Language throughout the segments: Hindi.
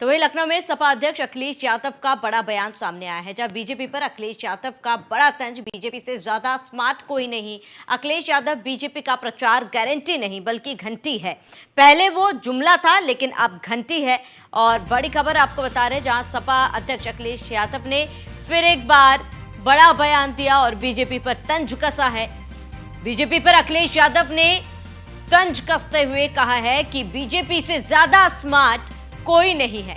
तो वही लखनऊ में सपा अध्यक्ष अखिलेश यादव का बड़ा बयान सामने आया है, जहां बीजेपी पर अखिलेश यादव का बड़ा तंज, बीजेपी से ज्यादा स्मार्ट कोई नहीं। अखिलेश यादव बीजेपी का प्रचार गारंटी नहीं बल्कि घंटी है। पहले वो जुमला था लेकिन अब घंटी है। और बड़ी खबर आपको बता रहे हैं, जहां सपा अध्यक्ष अखिलेश यादव ने फिर एक बार बड़ा बयान दिया और बीजेपी पर तंज कसा है। बीजेपी पर अखिलेश यादव ने तंज कसते हुए कहा है कि बीजेपी से ज्यादा स्मार्ट कोई नहीं है।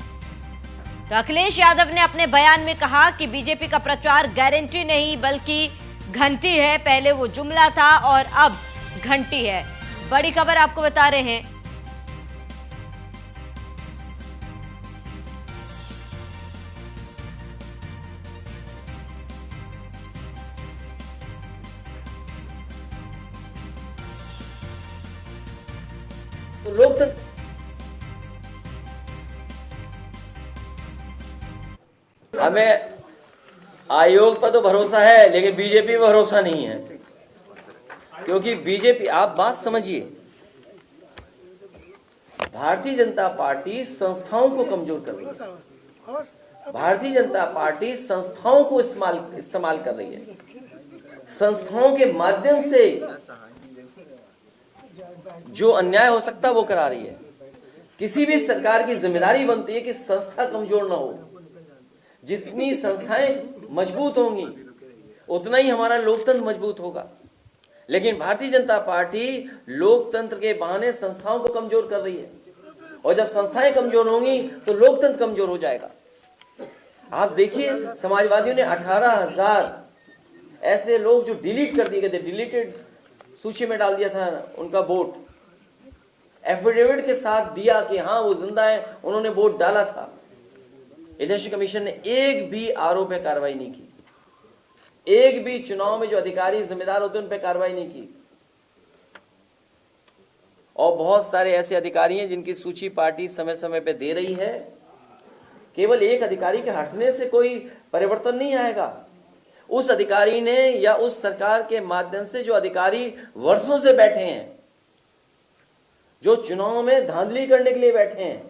तो अखिलेश यादव ने अपने बयान में कहा कि बीजेपी का प्रचार गारंटी नहीं बल्कि घंटी है। पहले वो जुमला था और अब घंटी है। बड़ी खबर आपको बता रहे हैं। तो लोकतंत्र हमें आयोग पर तो भरोसा है लेकिन बीजेपी पर भरोसा नहीं है, क्योंकि बीजेपी, आप बात समझिए, भारतीय जनता पार्टी संस्थाओं को कमजोर कर रही है। भारतीय जनता पार्टी संस्थाओं को इस्तेमाल कर रही है। संस्थाओं के माध्यम से जो अन्याय हो सकता है वो करा रही है। किसी भी सरकार की जिम्मेदारी बनती है कि संस्था कमजोर ना हो। जितनी संस्थाएं मजबूत होंगी उतना ही हमारा लोकतंत्र मजबूत होगा। लेकिन भारतीय जनता पार्टी लोकतंत्र के बहाने संस्थाओं को कमजोर कर रही है, और जब संस्थाएं कमजोर होंगी तो लोकतंत्र कमजोर हो जाएगा। आप देखिए, समाजवादियों ने 18,000 ऐसे लोग जो डिलीट कर दिए गए थे, डिलीटेड सूची में डाल दिया था उनका वोट, एफिडेविट के साथ दिया कि हाँ वो जिंदा है, उन्होंने वोट डाला था। इलेक्शन कमीशन ने एक भी आरोप पे कार्रवाई नहीं की। एक भी चुनाव में जो अधिकारी जिम्मेदार होते हैं उन पे कार्रवाई नहीं की। और बहुत सारे ऐसे अधिकारी हैं जिनकी सूची पार्टी समय समय पे दे रही है। केवल एक अधिकारी के हटने से कोई परिवर्तन नहीं आएगा। उस अधिकारी ने या उस सरकार के माध्यम से जो अधिकारी वर्षों से बैठे हैं, जो चुनाव में धांधली करने के लिए बैठे हैं,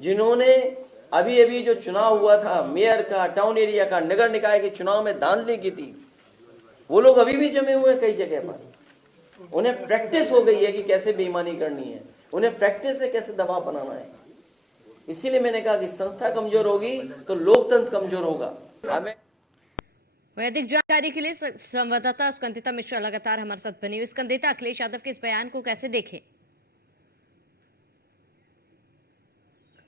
जिन्होंने अभी अभी जो चुनाव हुआ था मेयर का, टाउन एरिया का, नगर निकाय के चुनाव में धांधली की थी, वो लोग अभी भी जमे हुए हैं कई जगह पर। उन्हें प्रैक्टिस हो गई है कि कैसे बेईमानी करनी है, उन्हें प्रैक्टिस है कैसे दबाव बनाना है। इसीलिए मैंने कहा कि संस्था कमजोर होगी तो लोकतंत्र कमजोर होगा। हमें अधिक जानकारी के लिए संवाददाता स्कंदिता मिश्रा लगातार हमारे साथ बनी हुई। स्कंदिता, अखिलेश यादव के इस बयान को कैसे देखें?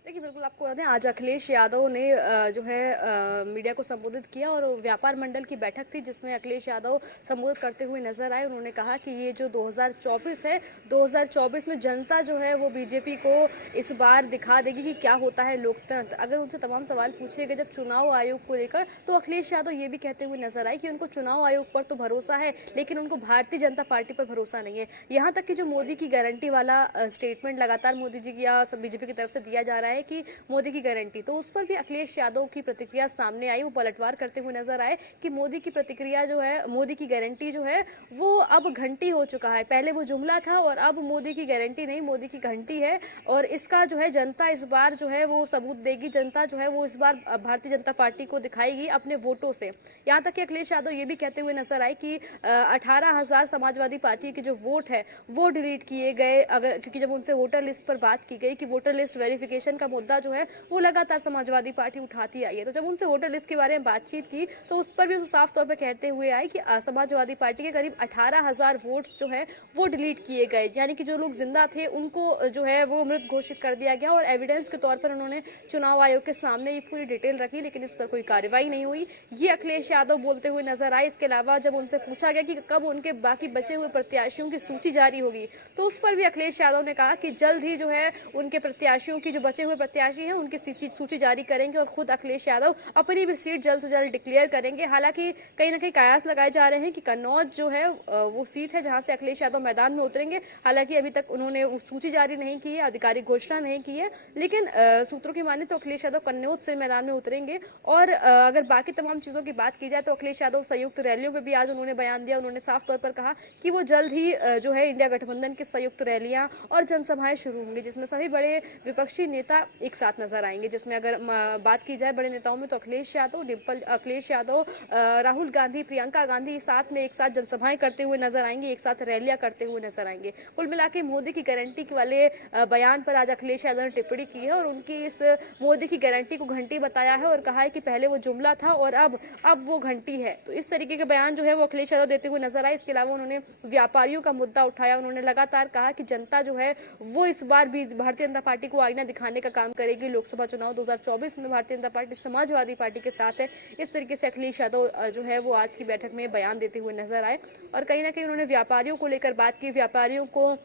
देखिए, बिल्कुल आपको बता दें, आज अखिलेश यादव ने जो है मीडिया को संबोधित किया और व्यापार मंडल की बैठक थी जिसमें अखिलेश यादव संबोधित करते हुए नजर आए। उन्होंने कहा कि ये जो 2024 है, 2024 में जनता जो है वो बीजेपी को इस बार दिखा देगी कि क्या होता है लोकतंत्र। अगर उनसे तमाम सवाल पूछे गए जब चुनाव आयोग को लेकर, तो अखिलेश यादव ये भी कहते हुए नजर आए कि उनको चुनाव आयोग पर तो भरोसा है लेकिन उनको भारतीय जनता पार्टी पर भरोसा नहीं है। यहाँ तक कि जो मोदी की गारंटी वाला स्टेटमेंट लगातार मोदी जी या बीजेपी की तरफ से दिया जा रहा है कि मोदी की गारंटी, तो उस पर भी अखिलेश यादव की प्रतिक्रिया सामने आई। वो पलटवार करते हुए नजर आए कि मोदी की प्रतिक्रिया जो है, मोदी की गारंटी जो है वो अब घंटी हो चुका है। पहले वो जुमला था और अब मोदी की गारंटी नहीं, मोदी की घंटी है। और इसका जो है जनता इस बार जो है वो सबूत देगी। जनता जो है वो इस बार भारतीय जनता पार्टी को दिखाएगी अपने वोटों से। यहाँ तक कि अखिलेश यादव ये भी कहते हुए नजर आए कि 18,000 समाजवादी पार्टी के जो वोट है वो डिलीट किए गए। अगर क्योंकि जब उनसे वोटर लिस्ट पर बात की गई कि वोटर लिस्ट वेरिफिकेशन का मुद्दा जो है वो लगातार समाजवादी पार्टी उठाती आई है, तो जब उनसे वोटर लिस्ट के बारे में बातचीत की तो उस पर भी वो साफ तौर पर कहते हुए आए कि समाजवादी पार्टी के करीब 18,000 वोट्स जो है वो डिलीट किए गए। यानी कि जो लोग जिंदा थे उनको जो है वो मृत घोषित कर दिया गया। और एविडेंस के तौर पर उन्होंने चुनाव आयोग के सामने ये पूरी डिटेल रखी, लेकिन इस पर कोई कार्रवाई नहीं हुई। ये अखिलेश यादव बोलते हुए नजर आए। इसके अलावा जब उनसे पूछा गया कि कब उनके बाकी बचे हुए प्रत्याशियों की सूची जारी होगी, तो उस पर भी अखिलेश यादव ने कहा कि जल्द ही जो है उनके प्रत्याशियों की, जो बचे हुए प्रत्याशी हैं, उनकी सूची जारी करेंगे और खुद अखिलेश यादव अपनी भी सीट जल्द से जल्द डिक्लेयर करेंगे। हालांकि कहीं ना कहीं कयास लगाए जा रहे हैं कि कन्नौज जो है वो सीट है जहां से अखिलेश यादव मैदान में उतरेंगे। हालांकि अभी तक उन्होंने सूची जारी नहीं की है, आधिकारिक घोषणा नहीं की है, लेकिन सूत्रों की माने तो अखिलेश यादव कन्नौज से मैदान में उतरेंगे। और अगर बाकी तमाम चीजों की बात की जाए तो अखिलेश यादव संयुक्त रैलियों में भी आज उन्होंने बयान दिया। उन्होंने साफ तौर पर कहा कि वो जल्द ही जो है इंडिया गठबंधन की संयुक्त रैलियां और जनसभाएं शुरू होंगी, जिसमें सभी बड़े विपक्षी नेता एक साथ नजर आएंगे, जिसमें अगर बात की जाए बड़े नेताओं में तो अखिलेश यादव, राहुल गांधी, प्रियंका गांधी साथ में एक साथ जनसभाएं करते हुए नजर आएंगे, एक साथ रैलियां करते हुए नजर आएंगे। कुल मिला के मोदी की गारंटी वाले बयान पर आज अखिलेश यादव ने टिप्पणी की है और उनकी इस मोदी की गारंटी को घंटी बताया है और कहा है कि पहले वो जुमला था और अब वो घंटी है। तो इस तरीके के बयान जो है वो अखिलेश यादव देते हुए नजर आए। इसके अलावा उन्होंने व्यापारियों का मुद्दा उठाया। उन्होंने लगातार कहा कि जनता जो है वो इस बार भी भारतीय जनता पार्टी को आईना दिखाने का काम करेगी। लोकसभा चुनाव 2024 में भारतीय जनता पार्टी समाजवादी पार्टी के साथ है। इस तरीके से अखिलेश यादव जो है वो आज की बैठक में बयान देते हुए नजर आए और कहीं ना कहीं उन्होंने व्यापारियों को लेकर बात की। व्यापारियों को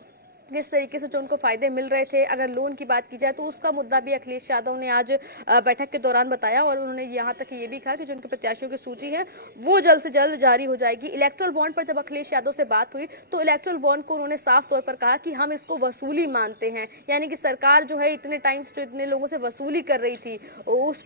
किस तरीके से जो उनको फायदे मिल रहे थे, अगर लोन की बात की जाए तो उसका मुद्दा भी अखिलेश यादव ने आज बैठक के दौरान बताया और उन्होंने यहाँ तक ये भी कहा कि जो उनके प्रत्याशियों की सूची है वो जल्द से जल्द जारी हो जाएगी। इलेक्ट्रल बॉन्ड पर जब अखिलेश यादव से बात हुई तो इलेक्ट्रल बॉन्ड को उन्होंने साफ तौर पर कहा कि हम इसको वसूली मानते हैं, यानी कि सरकार जो है इतने टाइम से जो इतने लोगों से वसूली कर रही थी उस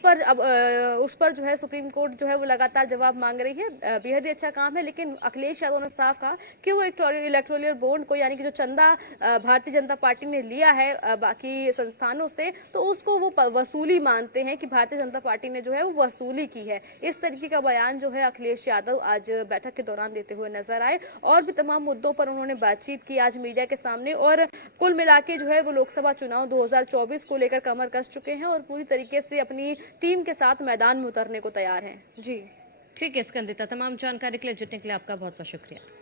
पर जो है सुप्रीम कोर्ट जो है वो लगातार जवाब मांग रही है। बेहद ही अच्छा काम है, लेकिन अखिलेश यादव ने साफ कहा कि वो इलेक्टोरल बॉन्ड को, यानी कि जो चंदा भारतीय जनता पार्टी ने लिया है बाकी संस्थानों से, तो उसको वो वसूली मानते हैं कि भारतीय जनता पार्टी ने जो है वो वसूली की है। इस तरीके का बयान जो है अखिलेश यादव आज बैठक के दौरान देते हुए नजर आए और भी तमाम मुद्दों पर उन्होंने बातचीत की आज मीडिया के सामने और कुल मिला के जो है वो लोकसभा चुनाव 2024 को लेकर कमर कस चुके हैं और पूरी तरीके से अपनी टीम के साथ मैदान में उतरने को तैयार हैं। जी ठीक है स्कंदिता, तमाम जानकारी के लिए जुटने के लिए आपका बहुत बहुत शुक्रिया।